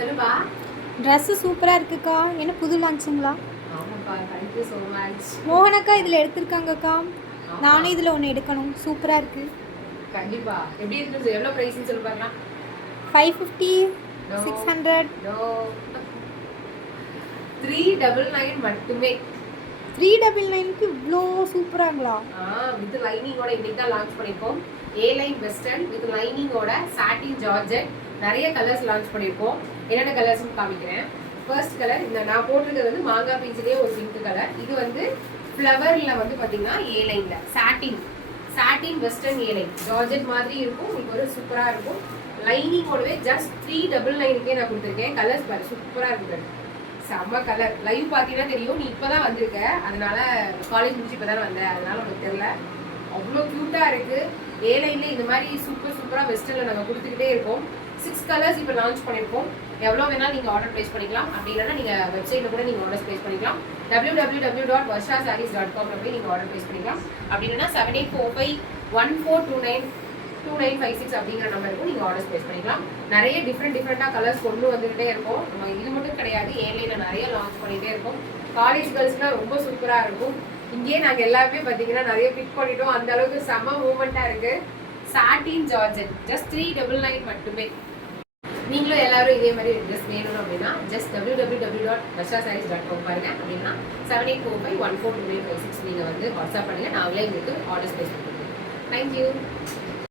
சொல்லுப்பா. ட்ரெஸ்ஸு சூப்பராக இருக்குக்கா. என்ன புது லான்ச்சுங்களா? ஆமாப்பா, தேங்க்யூ ஸோ மச். மோகனக்கா இதில் எடுத்திருக்காங்கக்கா. நானும் இதில் ஒன்று எடுக்கணும். சூப்பராக இருக்கு. கண்டிப்பா. எப்படி இருக்கு? எவ்வளோ ப்ரைஸ்னு சொல்லி பாருங்க. 550, 600. 399 மட்டுமே. 399க்கு இவ்வளோ சூப்பராங்களா? வித் லைனிங்கோட இன்னைக்கு தான் லான்ச் பண்ணியிருக்கோம். ஏ லைன் வெஸ்டர்ன் வித் லைனிங்கோட சாட்டின் ஜார்ஜெட் நிறைய கலர்ஸ் லான்ச் பண்ணியிருக்கோம். என்னென்ன கலர்ஸ்னு காமிக்கிறேன். ஃபர்ஸ்ட் கலர் இந்த நான் போட்டிருக்கிறது வந்து மாங்காய் பீச்சிலேயே ஒரு பிங்க் கலர். இது வந்து ஃப்ளவரில் வந்து பார்த்தீங்கன்னா ஏ லைனில் சாட்டின் வெஸ்டர்ன் ஏ லைன் ஜார்ஜெட் மாதிரி இருக்கும். உங்களுக்கு ஒரு சூப்பராக இருக்கும். லைனிங்கோடவே ஜஸ்ட் 399க்கே நான் கொடுத்துருக்கேன். கலர்ஸ் பாரு சூப்பராக இருக்குது. செம்ம கலர். லைவ் பார்த்தீங்கன்னா தெரியும். நீ இப்போ தான் வந்திருக்க, அதனால காலேஜ் முடிச்சு இப்போ தானே வந்தேன், அதனால உனக்கு தெரியல. அவ்வளோ க்யூட்டாக இருக்குது. ஏ லைனில் இந்த மாதிரி சூப்பராக வெஸ்டர்னில் நாங்கள் கொடுத்துக்கிட்டே இருக்கோம். 6 கலர்ஸ் இப்போ லான்ச் பண்ணியிருக்கோம். எவ்வளோ வேணாலும் நீங்கள் ஆர்டர் ப்ளேஸ் பண்ணிக்கலாம். அப்படி இல்லைன்னா நீங்கள் வெப்சைட்டில் கூட நீங்கள் ஆர்டர் ப்ளேஸ் பண்ணிக்கலாம். www.varshasarees.com போய் நீங்கள் ஆர்டர் ப்ளேஸ் பண்ணிக்கலாம். அப்படி இல்லைன்னா 7845142956 அப்படிங்கிற நம்பருக்கும் நீங்கள் ஆர்டர்ஸ் ப்ளேஸ் பண்ணிக்கலாம். நிறைய டிஃப்ரெண்ட்டாக கலர்ஸ் கொண்டு வந்துகிட்டே இருக்கும். நம்ம இது மட்டும் கிடையாது, ஏலையில் நிறைய லான்ச் பண்ணிகிட்டே இருக்கும். காலேஜ் கேர்ள்ஸ்லாம் ரொம்ப சூப்பராக இருக்கும். இங்கேயே நாங்கள் எல்லாருமே பார்த்தீங்கன்னா நிறைய பிக் பண்ணிட்டோம். அந்த அளவுக்கு செம்ம மூமெண்ட்டாக இருக்குது. சாட்டின் ஜார்ஜெட் ஜஸ்ட் 399 மட்டுமே. நீங்களும் எல்லாரும் இதே மாதிரி ட்ரெஸ் வேணும் அப்படின்னா ஜஸ்ட் www.varshasarees.com பாருங்க. அப்படின்னா 7845142956 நீங்கள் வந்து வாட்ஸ்அப் பண்ணுங்கள். நாங்களே உங்களுக்கு ஆர்டர்ஸ் ப்ளேஸ் பண்ணுறோம். தேங்க்யூ.